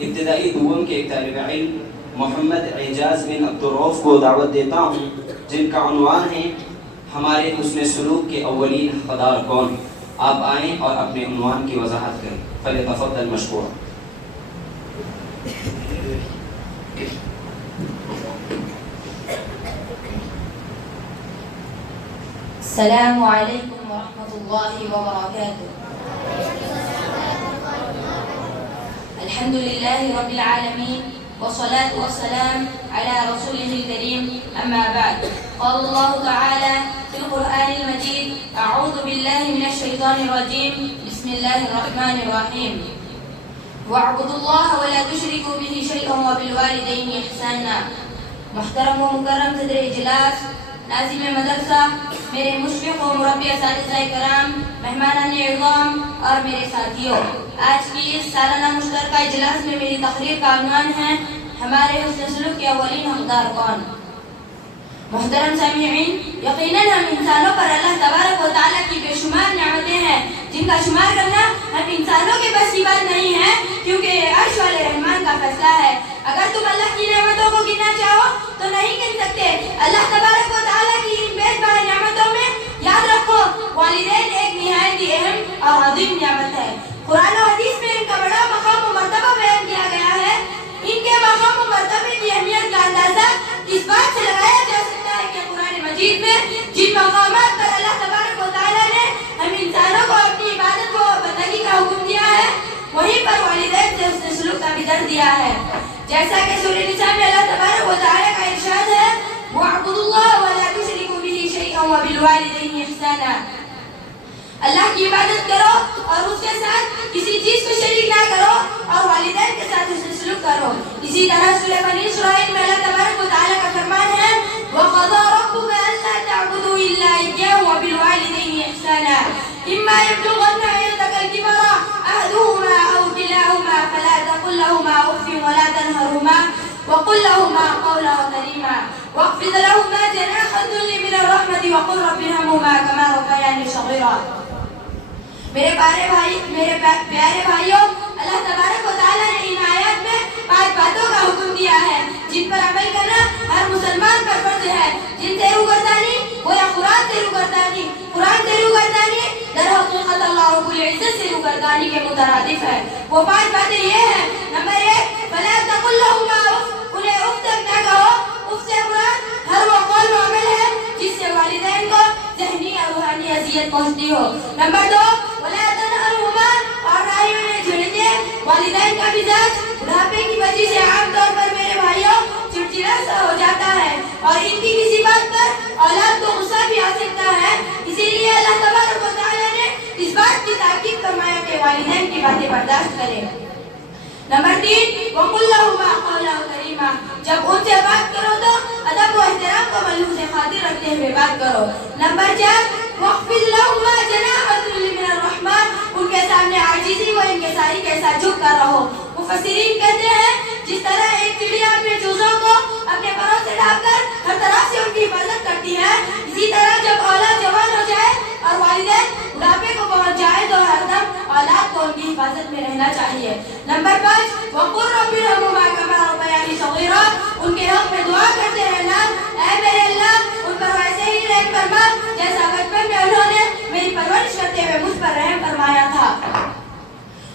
ابتدائی دوم کے ایک طالب علم محمد اعجاز بن عبدالرؤف کو دعوت دیتا ہوں، جن کا عنوان ہے ہمارے حسن سلوک کے اولین حقدار کون؟ آپ آئیں اور اپنے عنوان کی وضاحت کریں۔ فلیتفضل مشکورا۔ السلام علیکم ورحمۃ اللہ وبرکاتہ۔ الحمد للہ رب العالمین والصلاة والسلام على رسوله الكريم أما بعد، قال الله تعالى في القرآن المجيد: أعوذ بالله من الشيطان الرجيم، بسم الله الرحمن الرحيم، واعبدوا الله ولا تشركوا به شيئا وبالوالدين إحسانا۔ محترم و مکرم صدر اجلاس، ناظم مدرسہ، میرے مشفق و مربی اساتذہ کرام، مہمانان اعظام اور میرے ساتھیوں، آج کی اس سالانہ مشترکہ اجلاس میں میری تقریر کا عنوان ہے ہمارے حسن سلوک کے اولین حقدار کون؟ محترم سامعین، یقیناً ہم انسانوں پر اللہ تبارک و تعالیٰ کی بے شمار نعمتیں ہیں جن کا شمار کرنا ہم انسانوں کے بس کی بات نہیں ہے، کیونکہ یہ عرش والے رحمان کا فیصلہ ہے۔ اگر تم اللہ کی نعمتوں کو گننا چاہو تو نہیں گن سکتے۔ اللہ تبارک و تعالیٰ کی ان بے شمار نعمتوں میں یاد رکھو، والدین ایک نہایت ہی اہم اور عظیم نعمت ہے۔ قرآن و حدیث میں ان کا بڑا مقام و مرتبہ بیان کیا گیا ہے۔ ان کے مقام و مرتبے کی اہمیت کا اندازہ اس بات سے لگایا جا سکتا ہے کہ قرآن مجید میں جن مقامات پر اللہ تبارک و تعالیٰ نے ہم انسانوں کو اپنی عبادت و بندگی کا حکم دیا ہے، وہیں پر والدین سے حسن سلوک کا بھی درد دیا ہے۔ جیسا کہ سورہ نساء میں اللہ تبارک و تعالیٰ کا ارشاد ہے: وَاعْبُدُوا اللَّهَ وَلَا تُشْرِكُوا بِهِ شَيْئًا وَبِالْوَالِدَيْنِ إِحْسَانًا۔ اللہ کی عبادت کرو اور اس کے ساتھ کسی چیز کو شریک نہ کرو، اور والدین کے ساتھ حسن سلوک کرو۔ اسی طرح سورہ بنی اسرائیل میں اللہ تبارک و تعالیٰ کا فرمان ہے: وَقَضَىٰ رَبُّكَ أَلَّا تَعْبُدُوا إِلَّا إِيَّاهُ وَبِالْوَالِدَيْنِ إِحْسَانًا إِمَّا يَبْلُغَنَّ عِندَكَ الْكِبَرَ أَحَدُهُمَا أَوْ كِلَاهُمَا فَلَا تَقُل لَّهُمَا أُفٍّ وَلَا تَنْهَرْهُمَا وَقُل لَّهُمَا قَوْلًا كَرِيمًا وَاخْفِضْ لَهُمَا جَنَاحَ الذُّلِّ مِنَ الرَّحْمَةِ وَقُل رَّبِّ ارْحَمْهُمَا كَمَا رَبَّيَانِي صَغِيرًا۔ میرے پیارے بھائیوں، اللہ تبارک و تعالیٰ نے ان آیات میں 5 باتوں کا حکم دیا ہے جن پر عمل کرنا ہر مسلمان پر فرض ہے۔ جن سے روگردانی گویا قرآن سے روگردانی، قرآن سے روگردانی در حقیقت اللہ رب العزت سے روگردانی کے مترادف ہے۔ وہ 5 باتیں یہ ہیں: نمبر 1، فَلَا تَقُل لَّهُمَا أُفٍّ، انہیں اف تک نہ کہو۔ اف سے مراد ہر وہ قول و عمل ہے جس سے والدین کو ذہنی اور روحانی اذیت پہنچتی ہو۔ نمبر 2، وَلَا تَنْهَرْهُمَا، اور نہ ہی انہیں جھڑکے۔ والدین کا مزاج بڑھاپے کی وجہ سے عام طور پر میرے بھائیوں چڑچڑا سا ہو جاتا ہے، اور ان کی کسی بات پر اولاد کو غصہ بھی آ سکتا ہے۔ اسی لیے اللہ تبارک و تعالیٰ نے اس بات کی تاکید فرمایا کہ والدین کی باتیں برداشت کریں۔ نمبر 3، وَقُل لَّهُمَا قَوْلًا كَرِيمًا، جب ان سے بات کرو تو ادب و احترام کو ملحوظ خاطر رکھتے ہوئے بات کرو۔ نمبر 4، وَاخْفِضْ لَهُمَا جَنَاحَ الذُّلِّ مِنَ الرَّحْمَةِ، ان کے سامنے عاجزی و انکساری کے ساتھ جھک کر رہو۔ مفسرین کہتے ہیں جس طرح ایک چڑیا اپنے چوزوں کو اپنے پروں سے ڈھانپ کر ہر طرف سے ان کی حفاظت کرتی ہے، اسی طرح جب اولاد جوان ہو جائے اور والدین بڑھاپے کو پہنچ جائے تو ہر دم اولاد کو ان کی حفاظت میں رہنا چاہیے۔ نمبر 5، وَقُل رَّبِّ ارْحَمْهُمَا كَمَا رَبَّيَانِي صَغِيرًا، ان کے حق میں دعا کرتے رہنا: اے میرے اللہ، ان پر ویسے ہی رحم فرما جیسا بچپن میں انہوں نے میری پرورش کرتے ہوئے مجھ پر رحم فرمایا تھا۔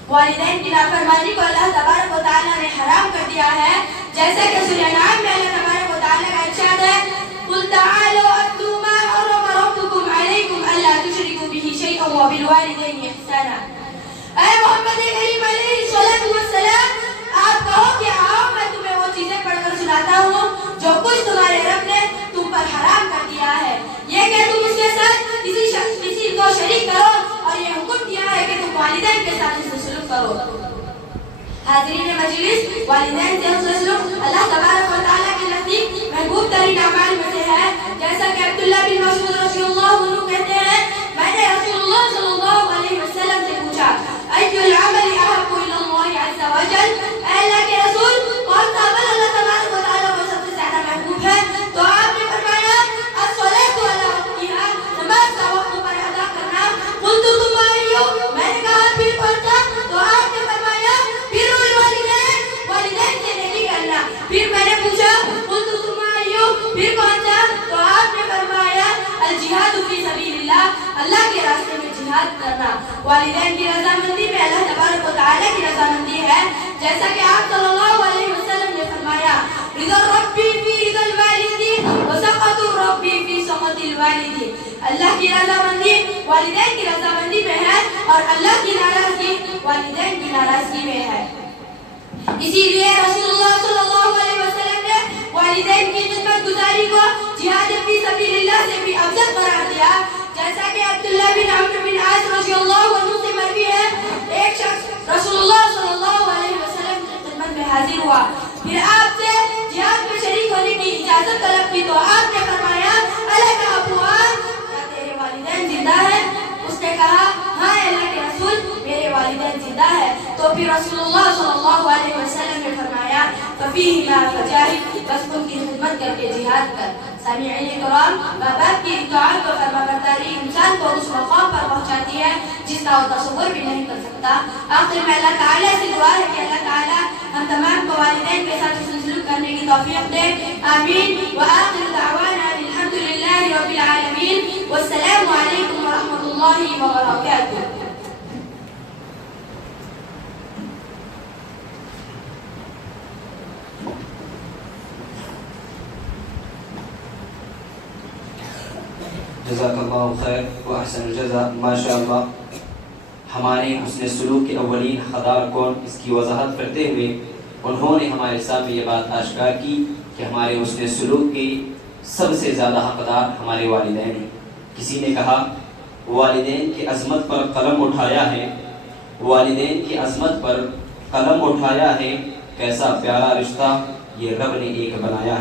والدین کی نافرمانی کو اللہ تبارک و تعالیٰ نے حرام کر دیا ہے، جیسا کہ سورہ انعام میں اللہ تبارک و تعالیٰ کا ارشاد ہے: قُلْ تَعَالَوْا أَتْلُوا مَا حَرَّمَ رَبُّكُمْ عَلَيْكُمْ أَلَّا تُشْرِكُوا بِهِ شَيْئًا وَبِالْوَالِدَيْنِ إِحْسَانًا۔ اے محمد کریم علیہ الصلوۃ والسلام، آپ کہو کہ آؤ میں تمہیں وہ چیزیں پڑھ کر سناتا ہوں جو کچھ تمہارے رب نے تم پر حرام کر دیا ہے، یہ کہ تم اس کے ساتھ کسی کو شریک کرو، اور یہ حکم دیا ہے کہ تم والدین کے ساتھ حسن سلوک کرو۔ حاضرین مجلس، والدین سے حسن سلوک اللہ تبارک و تعالیٰ کے نزدیک محبوب ترین اعمال میں سے ہے، جیسا کہ عبداللہ بن مسعود رضی اللہ عنہ کہتے ہیں: میں نے رسول اللہ صلی اللہ علیہ وسلم سے پوچھا: أَيُّ الْعَمَلِ أَحَبُّ إِلَى اللَّهِ عَزَّ وَجَلَّ، اے اللہ کے رسول، کون سا عمل اللہ تبارک و تعالیٰ کو سب سے زیادہ محبوب ہے؟ تو آپ نے فرمایا: الصلاۃ علی وقتها، نماز کا وقت پر ادا کرنا۔ قلت ثم أيُّ، میں نے کہا پھر کون سا؟ تو آپ نے فرمایا: بر الوالدین، جہاد کرنا. والدین کی رضامندی میں اللہ تبارک و تعالیٰ کی رضامندی ہے، جیسا کہ آپ صلی اللہ علیہ وسلم نے فرمایا رضا ربی فی رضا الوالدی وسخط ربی فی سخط الوالدی. اللہ کی رضامندی والدین کی رضامندی میں ہے اور اللہ کی ناراضگی والدین کی ناراضگی میں ہے. اسی لیے رسول اللہ صلی اللہ علیہ وسلم نے والدین کی خدمت گزاری کو جہاد فی سبیل اللہ سے بھی افضل قرار دیا، جیسا کہ عبداللہ بن عمرو بن عاص رضی اللہ عنہ سے مروی ہے ایک شخص رسول اللہ صلی اللہ علیہ وسلم کی خدمت میں حاضر ہوا، پھر آپ سے جہاد میں شریک ہونے کی اجازت طلب کی تو آپ نے فرمایا الک ابواک، کیا تیرے والدین زندہ ہیں؟ اس نے کہا ہاں اللہ کے رسول میرے والدین زندہ ہے. تو پھر رسول اللہ صلی اللہ علیہ وسلم نے فرمایا ففیہما فجاہد، بس ان کی خدمت کر کے جہاد کر. سامعین کرام، ماں باپ کی اطاعت و فرمانبرداری انسان کو اس مقام پر پہنچاتی ہے جس کا وہ تصور بھی نہیں کر سکتا. آخر میں اللہ تعالیٰ سے دعا ہے کہ اللہ تعالیٰ ہم تمام کو والدین کے ساتھ حسن سلوک کرنے کی توفیق دے. آمین. وآخر دعوانا الحمد للہ رب العالمین والسلام علیکم ورحمۃ اللہ وبرکاتہ. جزاک اللہ خیر و احسن الجزا. ماشاء اللہ ہمارے حسن سلوک کے اولین حقدار کون، اس کی وضاحت کرتے ہوئے انہوں نے ہمارے سامنے یہ بات آشکار کی کہ ہمارے حسن سلوک کے سب سے زیادہ حقدار ہمارے والدین ہیں. کسی نے کہا والدین کی عظمت پر قلم اٹھایا ہے، والدین کی عظمت پر قلم اٹھایا ہے، کیسا پیارا رشتہ یہ رب نے ایک بنایا ہے.